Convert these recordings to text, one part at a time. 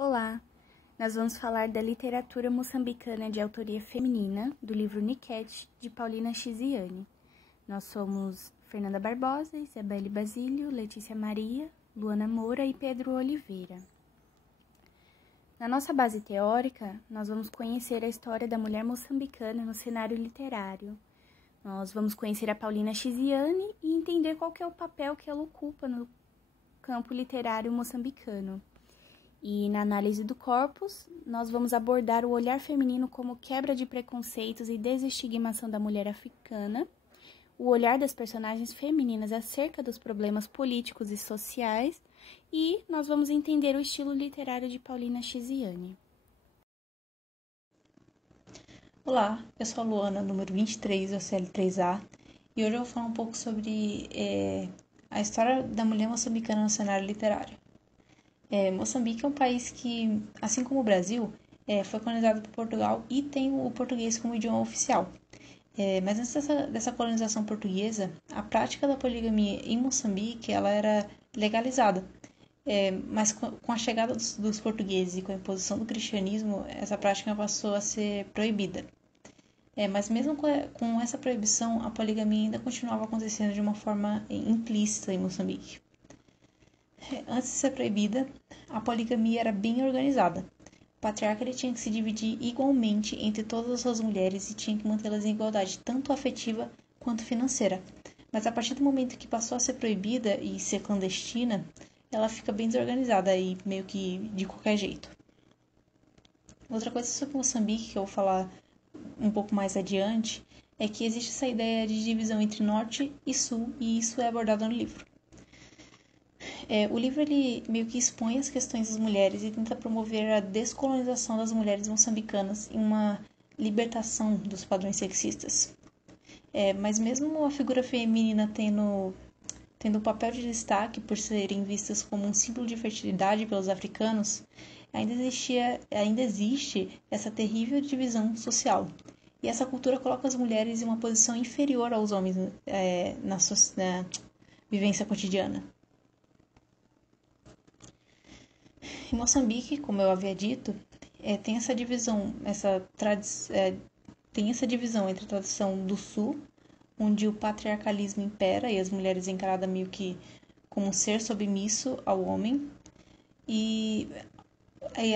Olá! Nós vamos falar da literatura moçambicana de autoria feminina, do livro Niquete, de Paulina Chiziane. Nós somos Fernanda Barbosa, Isabelle Basílio, Letícia Maria, Luana Moura e Pedro Oliveira. Na nossa base teórica, nós vamos conhecer a história da mulher moçambicana no cenário literário. Nós vamos conhecer a Paulina Chiziane e entender qual que é o papel que ela ocupa no campo literário moçambicano. E na análise do corpus, nós vamos abordar o olhar feminino como quebra de preconceitos e desestigmação da mulher africana, o olhar das personagens femininas acerca dos problemas políticos e sociais, e nós vamos entender o estilo literário de Paulina Chiziane. Olá, eu sou a Luana, número 23 da CL3A, e hoje eu vou falar um pouco sobre a história da mulher moçambicana no cenário literário. Moçambique é um país que, assim como o Brasil, foi colonizado por Portugal e tem o português como idioma oficial. Mas antes dessa colonização portuguesa, a prática da poligamia em Moçambique ela era legalizada. Mas com a chegada dos portugueses e com a imposição do cristianismo, essa prática passou a ser proibida. Mas mesmo com essa proibição, a poligamia ainda continuava acontecendo de uma forma implícita em Moçambique. Antes de ser proibida, a poligamia era bem organizada. O patriarca ele tinha que se dividir igualmente entre todas as suas mulheres e tinha que mantê-las em igualdade, tanto afetiva quanto financeira. Mas a partir do momento que passou a ser proibida e ser clandestina, ela fica bem desorganizada e meio que de qualquer jeito. Outra coisa sobre Moçambique, que eu vou falar um pouco mais adiante, é que existe essa ideia de divisão entre norte e sul, e isso é abordado no livro. O livro ele meio que expõe as questões das mulheres e tenta promover a descolonização das mulheres moçambicanas e uma libertação dos padrões sexistas. Mas mesmo a figura feminina tendo um papel de destaque por serem vistas como um símbolo de fertilidade pelos africanos, ainda existe essa terrível divisão social. E essa cultura coloca as mulheres em uma posição inferior aos homens na vivência cotidiana. Em Moçambique, como eu havia dito, tem essa divisão, tem essa divisão entre a tradição do sul, onde o patriarcalismo impera e as mulheres encaradas meio que como um ser submisso ao homem, e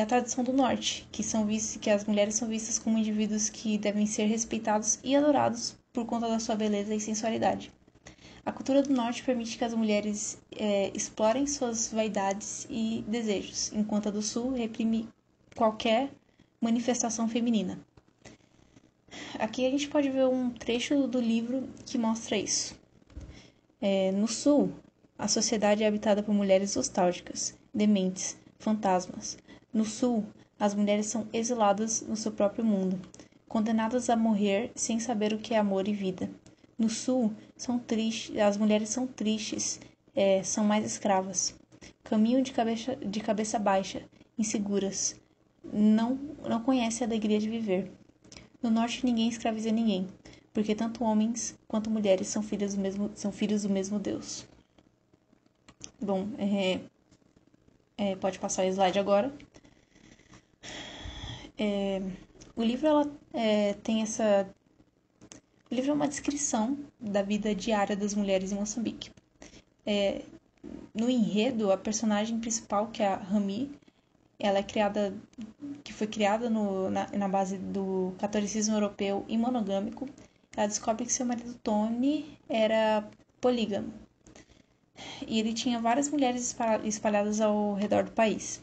a tradição do norte, que as mulheres são vistas como indivíduos que devem ser respeitados e adorados por conta da sua beleza e sensualidade. A cultura do norte permite que as mulheres explorem suas vaidades e desejos, enquanto a do sul reprime qualquer manifestação feminina. Aqui a gente pode ver um trecho do livro que mostra isso. No sul, a sociedade é habitada por mulheres nostálgicas, dementes, fantasmas. No sul, as mulheres são exiladas no seu próprio mundo, condenadas a morrer sem saber o que é amor e vida. No sul, as mulheres são tristes, são mais escravas. Caminham de cabeça baixa, inseguras. Não conhecem a alegria de viver. No norte, ninguém escraviza ninguém, porque tanto homens quanto mulheres são filhos do mesmo Deus. Bom, pode passar o slide agora. O livro tem essa... O livro é uma descrição da vida diária das mulheres em Moçambique. No enredo, a personagem principal, que é a Rami, que foi criada na base do catolicismo europeu e monogâmico. Ela descobre que seu marido Tony era polígamo. E ele tinha várias mulheres espalhadas ao redor do país.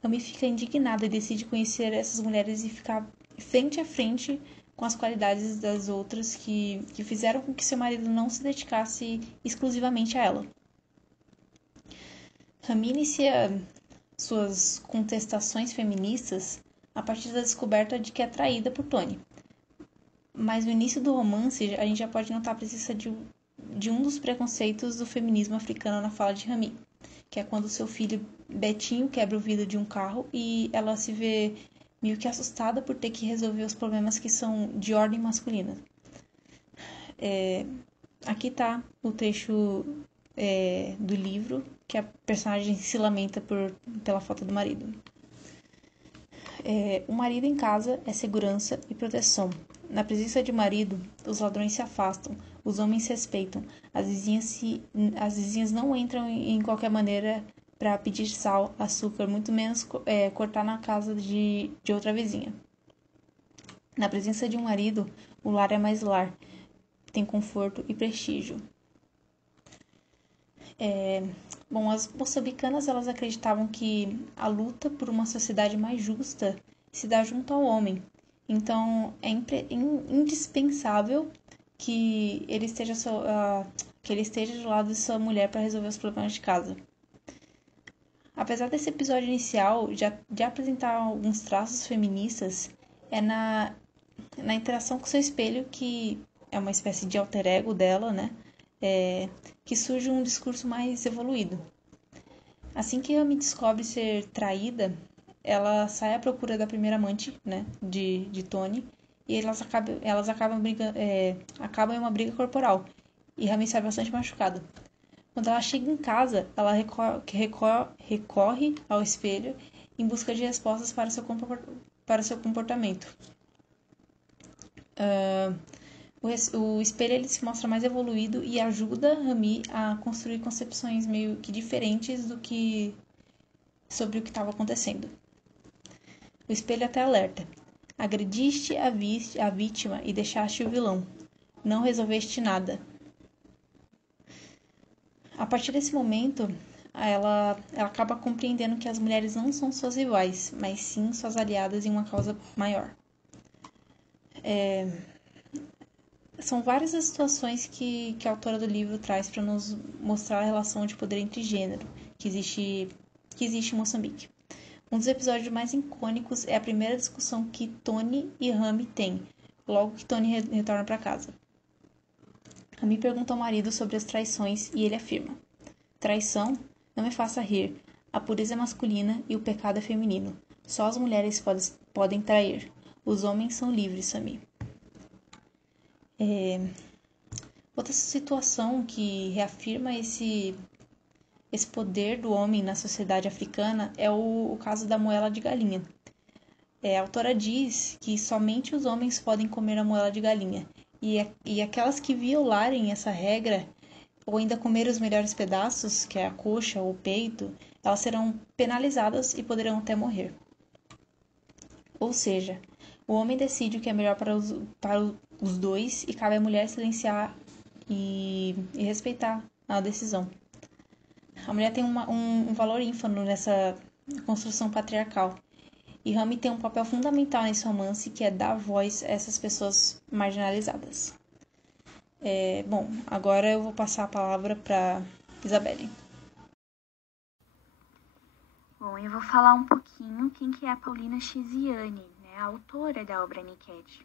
Rami fica indignada e decide conhecer essas mulheres e ficar frente a frente com as qualidades das outras que fizeram com que seu marido não se dedicasse exclusivamente a ela. Rami inicia suas contestações feministas a partir da descoberta de que é atraída por Tony. Mas no início do romance, a gente já pode notar a presença de um dos preconceitos do feminismo africano na fala de Rami, que é quando seu filho Betinho quebra o vidro de um carro e ela se vê meio que assustada por ter que resolver os problemas que são de ordem masculina. Aqui está o trecho do livro que a personagem se lamenta pela falta do marido. O marido em casa é segurança e proteção. Na presença de marido, os ladrões se afastam, os homens se respeitam, as vizinhas não entram em qualquer maneira para pedir sal, açúcar, muito menos cortar na casa de outra vizinha. Na presença de um marido, o lar é mais lar, tem conforto e prestígio. Bom, as moçambicanas elas acreditavam que a luta por uma sociedade mais justa se dá junto ao homem. Então, é indispensável que ele esteja do lado de sua mulher para resolver os problemas de casa. Apesar desse episódio inicial de apresentar alguns traços feministas, é na interação com seu espelho, que é uma espécie de alter ego dela, né? Que surge um discurso mais evoluído. Assim que Amy descobre ser traída, ela sai à procura da primeira amante, né, de Tony, e elas acabam em uma briga corporal, e Amy sai bastante machucada. Quando ela chega em casa, ela recorre ao espelho em busca de respostas para seu comportamento. O espelho ele se mostra mais evoluído e ajuda Rami a construir concepções meio que diferentes sobre o que estava acontecendo. O espelho até alerta: agrediste a vítima e deixaste o vilão. Não resolveste nada. A partir desse momento, ela acaba compreendendo que as mulheres não são suas rivais, mas sim suas aliadas em uma causa maior. São várias as situações que a autora do livro traz para nos mostrar a relação de poder entre gênero que existe em Moçambique. Um dos episódios mais icônicos é a primeira discussão que Tony e Rami têm, logo que Tony retorna para casa. Rami pergunta ao marido sobre as traições e ele afirma: traição? Não me faça rir. A pureza é masculina e o pecado é feminino. Só as mulheres podem trair. Os homens são livres, Rami. Outra situação que reafirma esse poder do homem na sociedade africana é o caso da moela de galinha. A autora diz que somente os homens podem comer a moela de galinha, e aquelas que violarem essa regra, ou ainda comer os melhores pedaços, que é a coxa ou o peito, elas serão penalizadas e poderão até morrer. Ou seja, o homem decide o que é melhor para os dois e cabe à mulher silenciar e respeitar a decisão. A mulher tem um valor ínfimo nessa construção patriarcal. E Rami tem um papel fundamental nesse romance, que é dar voz a essas pessoas marginalizadas. Bom, agora eu vou passar a palavra para Isabelle. Bom, eu vou falar um pouquinho quem que é a Paulina Chiziane, né, a autora da obra Niket.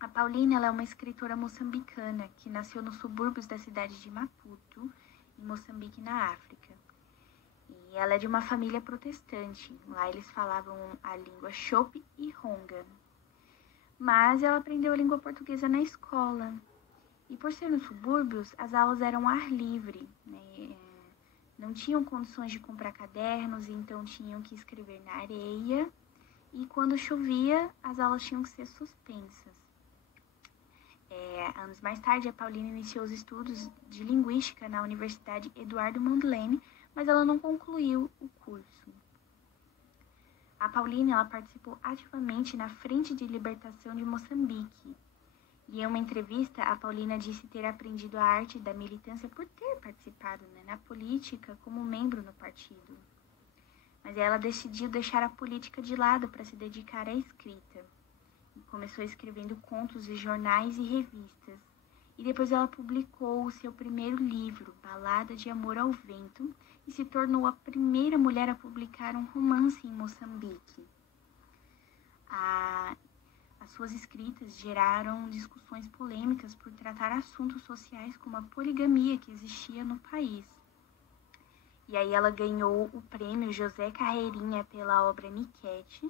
A Paulina ela é uma escritora moçambicana que nasceu nos subúrbios da cidade de Maputo, em Moçambique, na África. E ela é de uma família protestante. Lá eles falavam a língua Chope e Ronga. Mas ela aprendeu a língua portuguesa na escola. E por ser nos subúrbios, as aulas eram ao ar livre, né? Não tinham condições de comprar cadernos, então tinham que escrever na areia. E quando chovia, as aulas tinham que ser suspensas. Anos mais tarde, a Paulina iniciou os estudos de linguística na Universidade Eduardo Mondlane, mas ela não concluiu o curso. A Paulina ela participou ativamente na Frente de Libertação de Moçambique. E em uma entrevista, a Paulina disse ter aprendido a arte da militância por ter participado, né, na política como membro no partido. Mas ela decidiu deixar a política de lado para se dedicar à escrita. E começou escrevendo contos de jornais e revistas. E depois ela publicou o seu primeiro livro, Balada de Amor ao Vento, e se tornou a primeira mulher a publicar um romance em Moçambique. As suas escritas geraram discussões polêmicas por tratar assuntos sociais como a poligamia que existia no país. E aí ela ganhou o prêmio José Carreirinha pela obra Niket.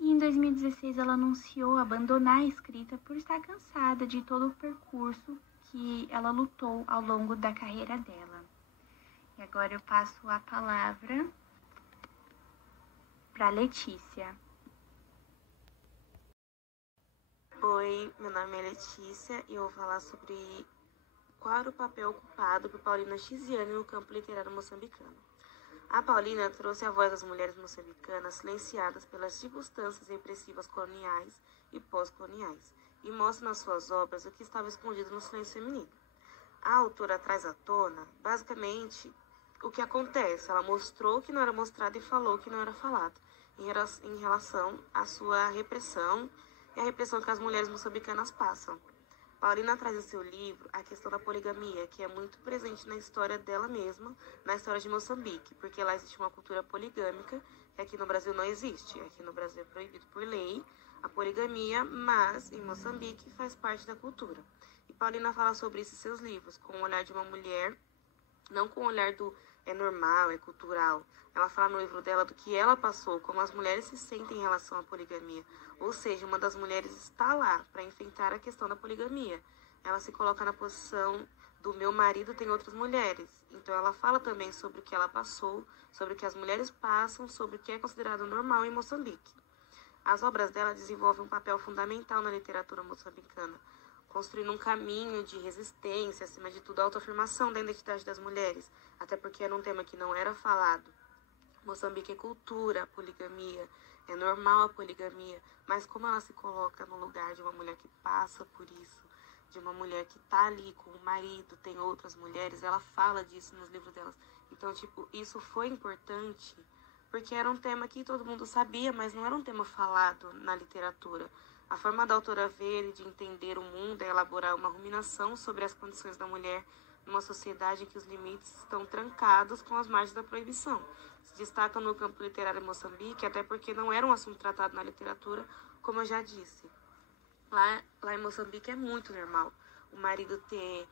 E em 2016 ela anunciou abandonar a escrita por estar cansada de todo o percurso que ela lutou ao longo da carreira dela. E agora eu passo a palavra para Letícia. Oi, meu nome é Letícia e eu vou falar sobre qual era o papel ocupado por Paulina Chiziane no campo literário moçambicano. A Paulina trouxe a voz das mulheres moçambicanas silenciadas pelas circunstâncias repressivas coloniais e pós-coloniais e mostra nas suas obras o que estava escondido no silêncio feminino. A autora traz à tona, basicamente, o que acontece. Ela mostrou o que não era mostrado e falou o que não era falado em relação à sua repressão e à repressão que as mulheres moçambicanas passam. Paulina traz em seu livro a questão da poligamia, que é muito presente na história dela mesma, na história de Moçambique, porque lá existe uma cultura poligâmica que aqui no Brasil não existe. Aqui no Brasil é proibido por lei a poligamia, mas em Moçambique faz parte da cultura. E Paulina fala sobre isso em seus livros, com o olhar de uma mulher, não com o olhar do é normal, é cultural. Ela fala no livro dela do que ela passou, como as mulheres se sentem em relação à poligamia. Ou seja, uma das mulheres está lá para enfrentar a questão da poligamia. Ela se coloca na posição do meu marido tem outras mulheres. Então ela fala também sobre o que ela passou, sobre o que as mulheres passam, sobre o que é considerado normal em Moçambique. As obras dela desenvolvem um papel fundamental na literatura moçambicana, construindo um caminho de resistência, acima de tudo, a autoafirmação da identidade das mulheres, até porque era um tema que não era falado. Moçambique é cultura, a poligamia, é normal a poligamia, mas como ela se coloca no lugar de uma mulher que passa por isso, de uma mulher que tá ali com o marido, tem outras mulheres, ela fala disso nos livros delas. Então, isso foi importante, porque era um tema que todo mundo sabia, mas não era um tema falado na literatura. A forma da autora ver e de entender o mundo é elaborar uma ruminação sobre as condições da mulher numa sociedade em que os limites estão trancados com as margens da proibição. Se destaca no campo literário em Moçambique, até porque não era um assunto tratado na literatura, como eu já disse. Lá em Moçambique é muito normal o marido ter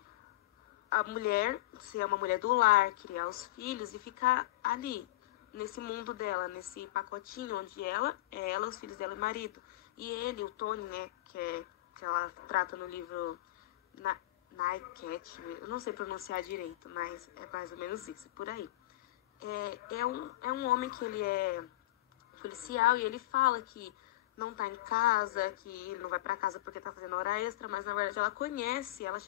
a mulher, ser uma mulher do lar, criar os filhos e ficar ali, nesse mundo dela, nesse pacotinho onde ela, os filhos dela e o marido. E ele, o Tony, né, que ela trata no livro Nightcat, eu não sei pronunciar direito, mas é mais ou menos isso, por aí. É um homem que ele é policial e ele fala que não tá em casa, que ele não vai pra casa porque tá fazendo hora extra, mas na verdade ela conhece, ela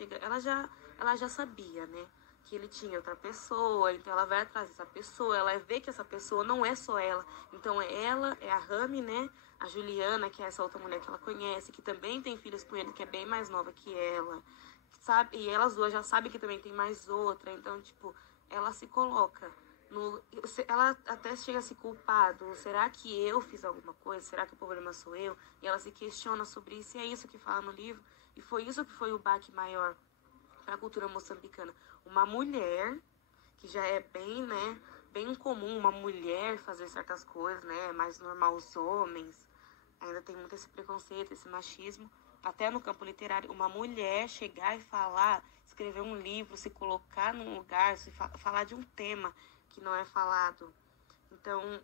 já sabia, né, que ele tinha outra pessoa, então ela vai atrás dessa pessoa, ela vê que essa pessoa não é só ela, então ela, é a Rami, né, a Juliana, que é essa outra mulher que ela conhece, que também tem filhos com ele, que é bem mais nova que ela, sabe, e elas duas já sabem que também tem mais outra, então, ela se coloca ela até chega a se culpar será que eu fiz alguma coisa? Será que o problema sou eu? E ela se questiona sobre isso, e é isso que fala no livro, e foi isso que foi o baque maior para a cultura moçambicana. Uma mulher, que já é bem, né, bem comum uma mulher fazer certas coisas, né, é mais normal os homens, ainda tem muito esse preconceito, esse machismo, até no campo literário, uma mulher chegar e falar, escrever um livro, se colocar num lugar, falar de um tema que não é falado. Então,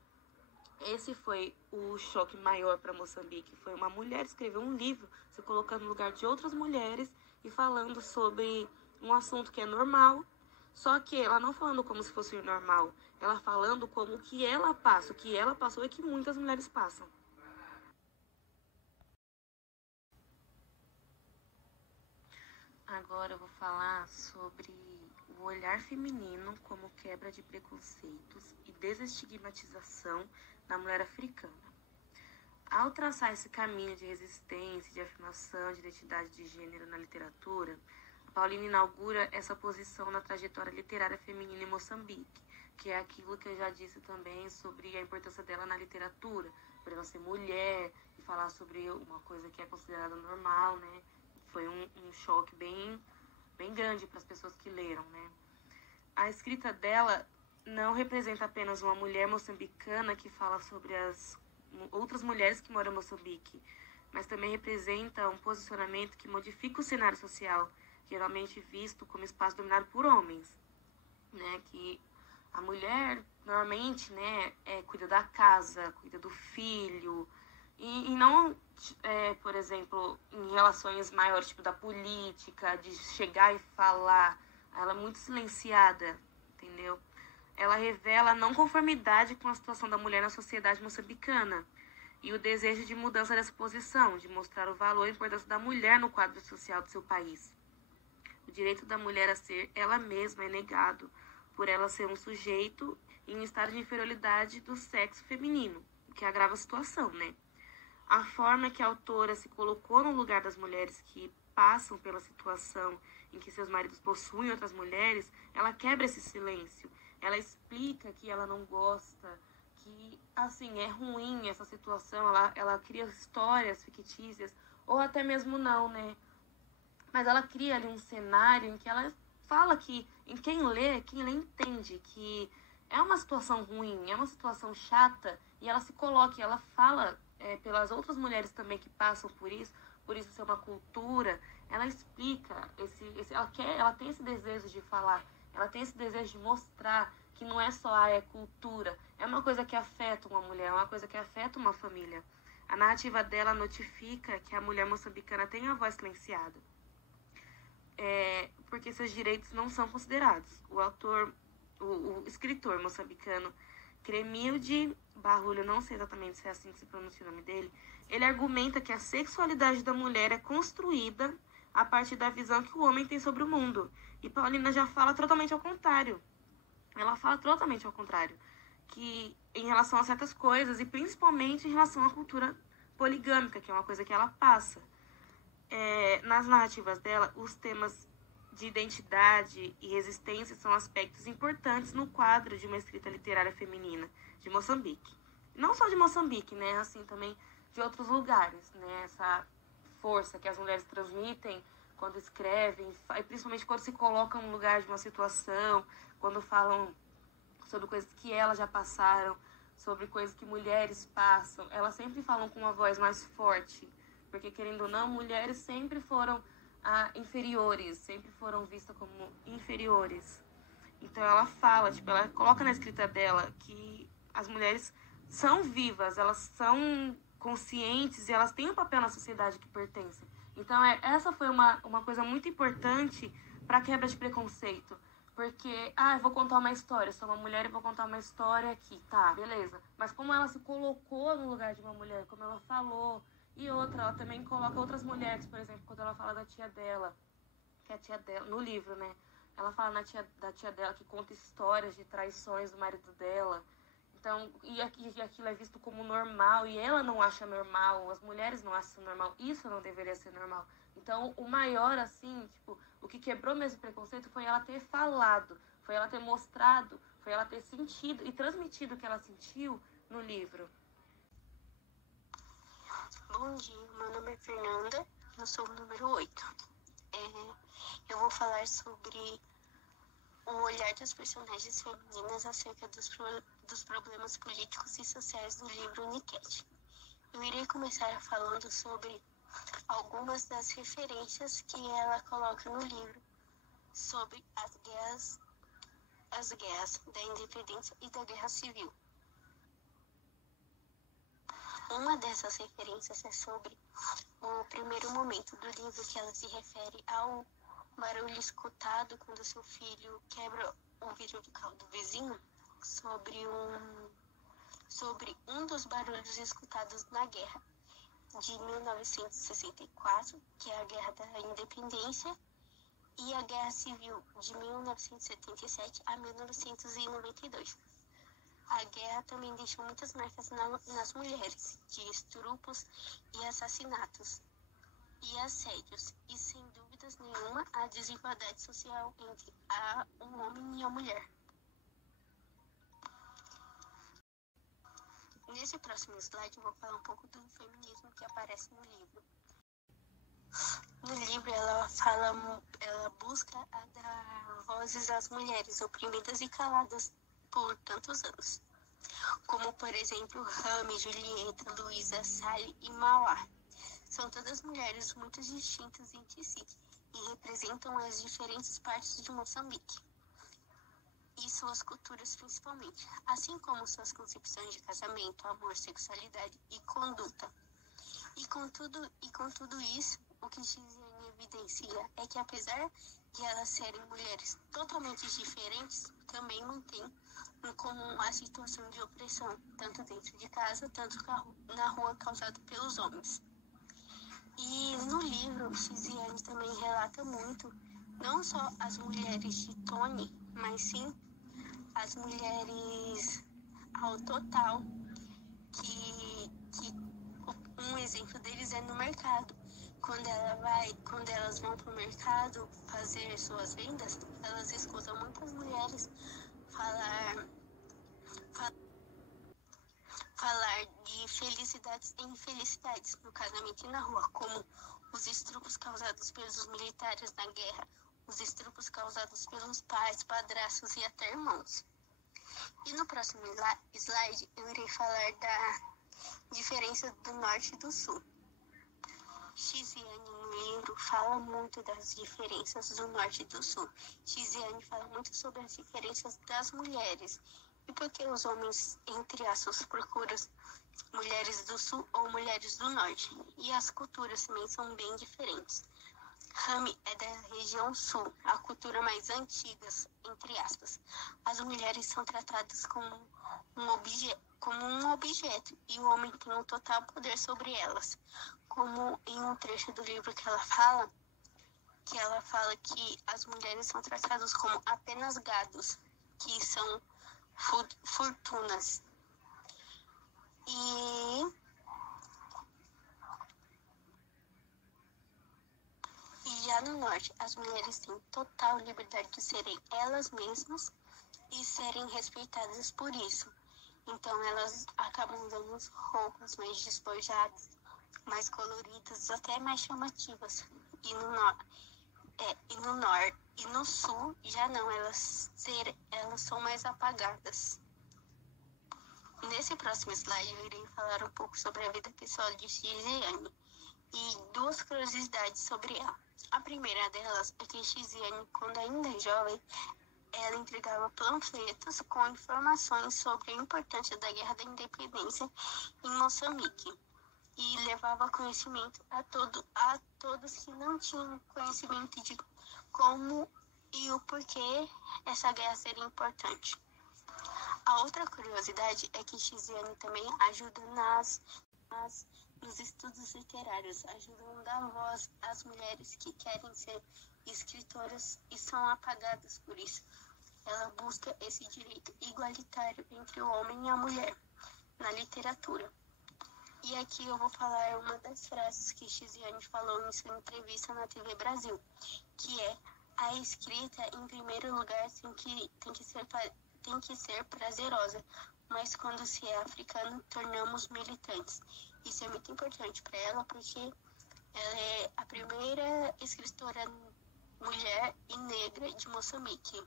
esse foi o choque maior para Moçambique. Foi uma mulher escrever um livro, se colocando no lugar de outras mulheres e falando sobre um assunto que é normal, só que ela não falando como se fosse normal, ela falando como o que ela passa, o que ela passou e que muitas mulheres passam. Agora eu vou falar sobre o olhar feminino como quebra de preconceitos e desestigmatização da mulher africana. Ao traçar esse caminho de resistência, de afirmação de identidade de gênero na literatura, a Paulina inaugura essa posição na trajetória literária feminina em Moçambique, que é aquilo que eu já disse também sobre a importância dela na literatura, por ela ser mulher e falar sobre uma coisa que é considerada normal, né? Foi um choque bem grande para as pessoas que leram, né? A escrita dela não representa apenas uma mulher moçambicana que fala sobre as outras mulheres que moram em Moçambique, mas também representa um posicionamento que modifica o cenário social, geralmente visto como espaço dominado por homens, né? Que a mulher, normalmente, né, cuida da casa, cuida do filho, e não, por exemplo, em relações maiores, tipo da política, de chegar e falar. Ela é muito silenciada, entendeu? Ela revela a não conformidade com a situação da mulher na sociedade moçambicana. e o desejo de mudança dessa posição, de mostrar o valor e a importância da mulher no quadro social do seu país. O direito da mulher a ser ela mesma é negado, por ela ser um sujeito em um estado de inferioridade do sexo feminino, o que agrava a situação, né? A forma que a autora se colocou no lugar das mulheres que passam pela situação em que seus maridos possuem outras mulheres, ela quebra esse silêncio. Ela explica que ela não gosta, que, assim, é ruim essa situação, ela cria histórias fictícias, ou até mesmo não, né? Mas ela cria ali um cenário em que ela fala que, em quem lê entende que é uma situação ruim, é uma situação chata, e ela se coloca, e ela fala pelas outras mulheres também que passam por isso ser uma cultura, ela explica, ela tem esse desejo de falar, ela tem esse desejo de mostrar que não é só é cultura, é uma coisa que afeta uma mulher, é uma coisa que afeta uma família. A narrativa dela notifica que a mulher moçambicana tem a voz silenciada, porque seus direitos não são considerados. O escritor moçambicano Cremilde Barulho, não sei exatamente se é assim que se pronuncia o nome dele, ele argumenta que a sexualidade da mulher é construída a partir da visão que o homem tem sobre o mundo. E Paulina já fala totalmente ao contrário. Ela fala totalmente ao contrário. Que em relação a certas coisas, e principalmente em relação à cultura poligâmica, que é uma coisa que ela passa. Nas narrativas dela, os temas de identidade e resistência são aspectos importantes no quadro de uma escrita literária feminina de Moçambique. Não só de Moçambique, né? Assim, também de outros lugares, né? Essa força que as mulheres transmitem quando escrevem, e principalmente quando se colocam no lugar de uma situação, quando falam sobre coisas que elas já passaram, sobre coisas que mulheres passam. Elas sempre falam com uma voz mais forte, porque, querendo ou não, mulheres sempre foram inferiores, sempre foram vistas como inferiores. Então ela fala, ela coloca na escrita dela que as mulheres são vivas, elas são conscientes e elas têm um papel na sociedade que pertencem. Então essa foi uma coisa muito importante para a quebra de preconceito. Porque, eu vou contar uma história, sou uma mulher e vou contar uma história aqui, tá, beleza. Mas como ela se colocou no lugar de uma mulher, como ela falou. E outra, ela também coloca outras mulheres, por exemplo, quando ela fala da tia dela, que é a tia dela, no livro, né? Ela fala da tia dela que conta histórias de traições do marido dela. Então, e aquilo é visto como normal, e ela não acha normal, as mulheres não acham normal, isso não deveria ser normal. Então, o maior, assim, o que quebrou mesmo o preconceito foi ela ter falado, foi ela ter mostrado, foi ela ter sentido e transmitido o que ela sentiu no livro. Bom dia, meu nome é Fernanda, eu sou o número 8. Eu vou falar sobre o olhar das personagens femininas acerca dos problemas políticos e sociais do livro Niket. Eu irei começar falando sobre algumas das referências que ela coloca no livro sobre as guerras da independência e da guerra civil. Uma dessas referências é sobre o primeiro momento do livro, que ela se refere ao barulho escutado quando seu filho quebra o vidro do carro do vizinho, sobre um dos barulhos escutados na guerra de 1964, que é a Guerra da Independência, e a Guerra Civil de 1977 a 1992. A guerra também deixou muitas marcas nas mulheres, de estupros e assassinatos e assédios, e sem dúvidas nenhuma a desigualdade social entre o homem e a mulher. Nesse próximo slide eu vou falar um pouco do feminismo que aparece no livro. No livro ela busca dar vozes às mulheres oprimidas e caladas por tantos anos, como por exemplo Rami, Julieta, Luísa, Sally e Mauá. São todas mulheres muito distintas entre si e representam as diferentes partes de Moçambique e suas culturas principalmente, assim como suas concepções de casamento, amor, sexualidade e conduta. E com tudo isso, o que Xiziane evidencia é que apesar de elas serem mulheres totalmente diferentes, também mantêm com a situação de opressão, tanto dentro de casa, tanto na rua, causada pelos homens. E no livro, Chisiane também relata muito, não só as mulheres de Tony, mas sim as mulheres ao total, que um exemplo deles é no mercado. Quando elas vão para o mercado fazer suas vendas, elas escutam muitas mulheres falar de felicidades e infelicidades no casamento e na rua, como os estrupos causados pelos militares na guerra, os estrupos causados pelos pais, padrastos e até irmãos. E no próximo slide eu irei falar da diferença do norte e do sul. Chisiane no livro fala muito das diferenças do norte e do sul. Chisiane fala muito sobre as diferenças das mulheres e por que os homens, entre aspas, procuram mulheres do sul ou mulheres do norte. E as culturas também são bem diferentes. Rami é da região sul, a cultura mais antiga, entre aspas. As mulheres são tratadas como um objeto e o homem tem um total poder sobre elas. Como em um trecho do livro que ela fala que as mulheres são tratadas como apenas gados, que são fortunas. E já no norte, as mulheres têm total liberdade de serem elas mesmas e serem respeitadas por isso. Então elas acabam usando roupas mais despojadas, mais coloridas, até mais chamativas. E no sul já não, elas são mais apagadas. Nesse próximo slide eu irei falar um pouco sobre a vida pessoal de Chisiane e duas curiosidades sobre ela. A primeira delas é que Chisiane, quando ainda jovem, ela entregava panfletos com informações sobre a importância da Guerra da Independência em Moçambique e levava conhecimento a todos que não tinham conhecimento de como e o porquê essa guerra seria importante. A outra curiosidade é que Chisiane também ajuda nos estudos literários, ajudando a dar voz às mulheres que querem ser escritoras e são apagadas por isso. Ela busca esse direito igualitário entre o homem e a mulher na literatura. E aqui eu vou falar uma das frases que Chisiane falou em sua entrevista na TV Brasil, que é: a escrita, em primeiro lugar, tem que ser prazerosa, mas quando se é africano, tornamos militantes. Isso é muito importante para ela, porque ela é a primeira escritora mulher e negra de Moçambique.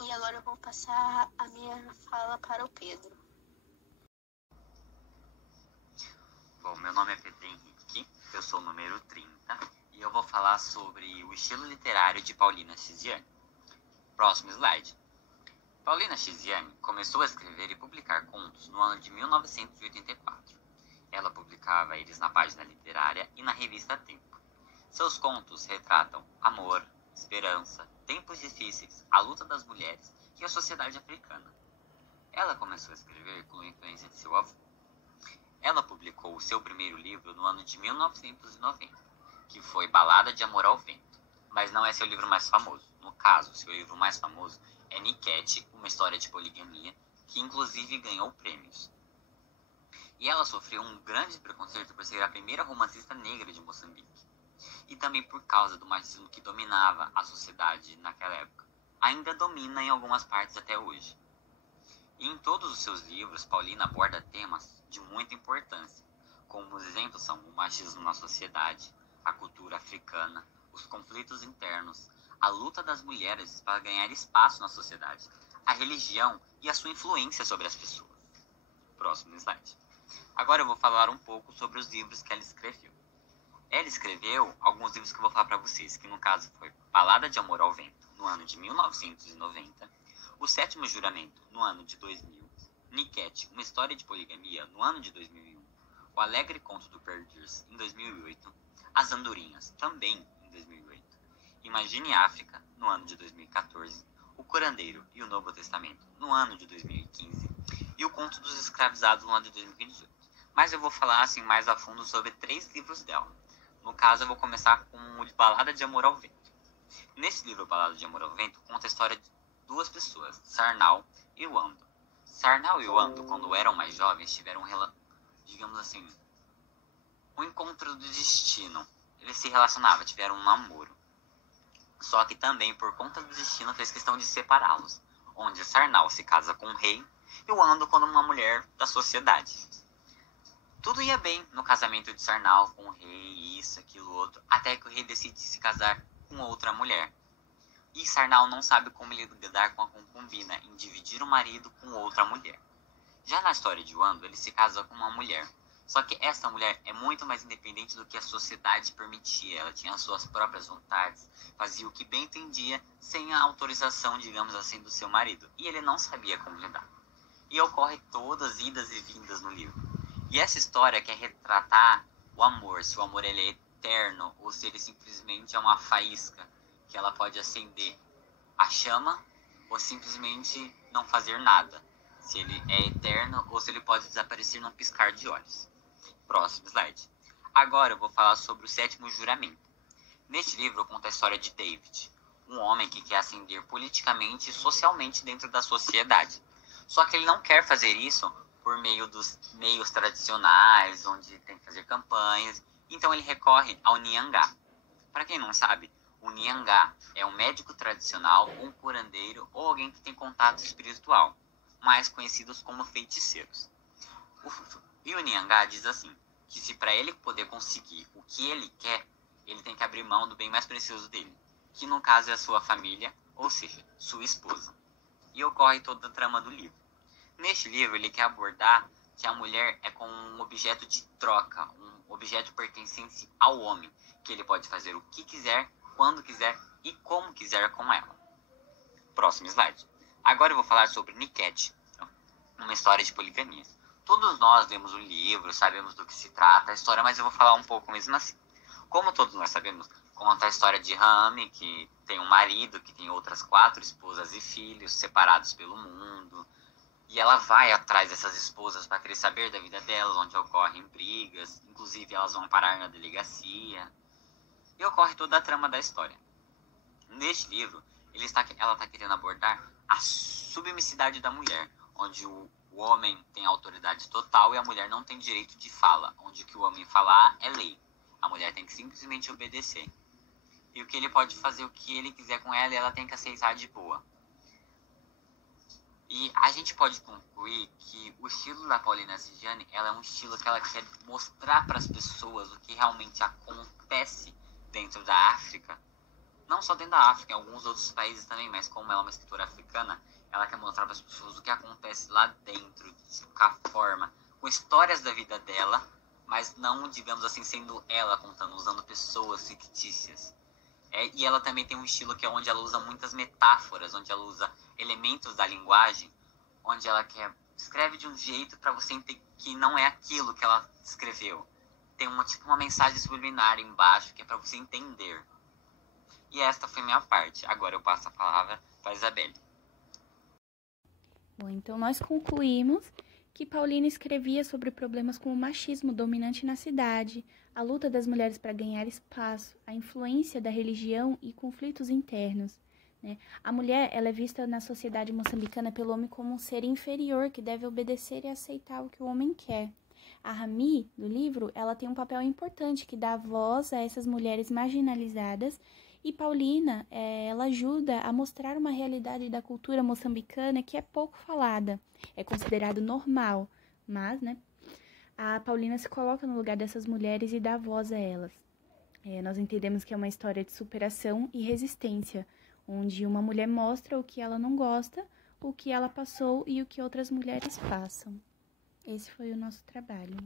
E agora eu vou passar a minha fala para o Pedro. Bom, meu nome é Pedro Henrique, eu sou o número 30 e eu vou falar sobre o estilo literário de Paulina Chisiane. Próximo slide. Paulina Chisiane começou a escrever e publicar contos no ano de 1984. Ela publicava eles na página literária e na revista Tempo. Seus contos retratam amor, esperança, tempos difíceis, a luta das mulheres e a sociedade africana. Ela começou a escrever com a influência de seu avô. Ela publicou o seu primeiro livro no ano de 1990, que foi Balada de Amor ao Vento, mas não é seu livro mais famoso. No caso, seu livro mais famoso é Niket, uma história de poligamia, que inclusive ganhou prêmios. E ela sofreu um grande preconceito por ser a primeira romancista negra de Moçambique, e também por causa do machismo que dominava a sociedade naquela época. Ainda domina em algumas partes até hoje. E em todos os seus livros, Paulina aborda temas de muita importância, como os exemplos são o machismo na sociedade, a cultura africana, os conflitos internos, a luta das mulheres para ganhar espaço na sociedade, a religião e a sua influência sobre as pessoas. Próximo slide. Agora eu vou falar um pouco sobre os livros que ela escreveu. Ela escreveu alguns livros que eu vou falar para vocês, que no caso foi Balada de Amor ao Vento, no ano de 1990, O Sétimo Juramento, no ano de 2000, Niket, uma história de poligamia, no ano de 2001, O Alegre Conto do Perdiz, em 2008, As Andorinhas, também em 2008, Imagine África, no ano de 2014, O Curandeiro e o Novo Testamento, no ano de 2015, e o Conto dos Escravizados, no ano de 2018. Mas eu vou falar assim mais a fundo sobre 3 livros dela. No caso, eu vou começar com o Balada de Amor ao Vento. Nesse livro, Balada de Amor ao Vento, conta a história de 2 pessoas, Sarnau e Wando. Sarnau e Wando, quando eram mais jovens, tiveram digamos assim, um encontro do destino. Eles se relacionavam, tiveram um namoro. Só que também, por conta do destino, fez questão de separá-los, onde Sarnau se casa com um rei e Wando com uma mulher da sociedade. Tudo ia bem no casamento de Sarnau com o rei, isso, aquilo, outro, até que o rei decide se casar com outra mulher. E Sarnau não sabe como lidar com a concubina em dividir o marido com outra mulher. Já na história de Wando, ele se casa com uma mulher. Só que essa mulher é muito mais independente do que a sociedade permitia. Ela tinha as suas próprias vontades, fazia o que bem entendia, sem a autorização, digamos assim, do seu marido. E ele não sabia como lidar. E ocorre todas idas e vindas no livro. E essa história quer retratar o amor, se o amor ele é eterno ou se ele simplesmente é uma faísca que ela pode acender a chama ou simplesmente não fazer nada. Se ele é eterno ou se ele pode desaparecer num piscar de olhos. Próximo slide. Agora eu vou falar sobre o 7º juramento. Neste livro conta a história de David, um homem que quer ascender politicamente e socialmente dentro da sociedade. Só que ele não quer fazer isso por meio dos meios tradicionais, onde tem que fazer campanhas. Então ele recorre ao Niangá. Para quem não sabe, o Niangá é um médico tradicional, um curandeiro ou alguém que tem contato espiritual, mais conhecidos como feiticeiros. E o Niangá diz assim, que se para ele poder conseguir o que ele quer, ele tem que abrir mão do bem mais precioso dele, que no caso é a sua família, ou seja, sua esposa. E ocorre toda a trama do livro. Neste livro, ele quer abordar que a mulher é como um objeto de troca, um objeto pertencente ao homem, que ele pode fazer o que quiser, quando quiser e como quiser com ela. Próximo slide. Agora eu vou falar sobre Niket, uma história de poligamia. Todos nós lemos o livro, sabemos do que se trata a história, mas eu vou falar um pouco mesmo assim. Como todos nós sabemos, conta a história de Rami, que tem um marido, que tem outras 4 esposas e filhos, separados pelo mundo. E ela vai atrás dessas esposas para querer saber da vida delas, onde ocorrem brigas, inclusive elas vão parar na delegacia. E ocorre toda a trama da história. Neste livro, ela está querendo abordar a submissidade da mulher, onde o homem tem autoridade total e a mulher não tem direito de fala, onde o que o homem falar é lei. A mulher tem que simplesmente obedecer. E o que ele pode fazer o que ele quiser com ela e ela tem que aceitar de boa. E a gente pode concluir que o estilo da Paulina Sigiane, ela é um estilo que ela quer mostrar para as pessoas o que realmente acontece dentro da África. Não só dentro da África, em alguns outros países também, mas como ela é uma escritora africana, ela quer mostrar para as pessoas o que acontece lá dentro, de qualquer forma, com histórias da vida dela, mas não, digamos assim, sendo ela contando, usando pessoas fictícias. E ela também tem um estilo que é onde ela usa muitas metáforas, onde ela usa elementos da linguagem, onde ela escreve de um jeito para você entender que não é aquilo que ela escreveu. Tem uma mensagem subliminar embaixo que é para você entender. E esta foi minha parte. Agora eu passo a palavra para a Isabelle. Bom, então nós concluímos que Paulina escrevia sobre problemas como o machismo dominante na cidade, a luta das mulheres para ganhar espaço, a influência da religião e conflitos internos. Né? A mulher ela é vista na sociedade moçambicana pelo homem como um ser inferior que deve obedecer e aceitar o que o homem quer. A Rami, do livro, ela tem um papel importante que dá voz a essas mulheres marginalizadas. E Paulina, ela ajuda a mostrar uma realidade da cultura moçambicana que é pouco falada, é considerado normal, mas, a Paulina se coloca no lugar dessas mulheres e dá voz a elas. Nós entendemos que é uma história de superação e resistência, onde uma mulher mostra o que ela não gosta, o que ela passou e o que outras mulheres passam. Esse foi o nosso trabalho.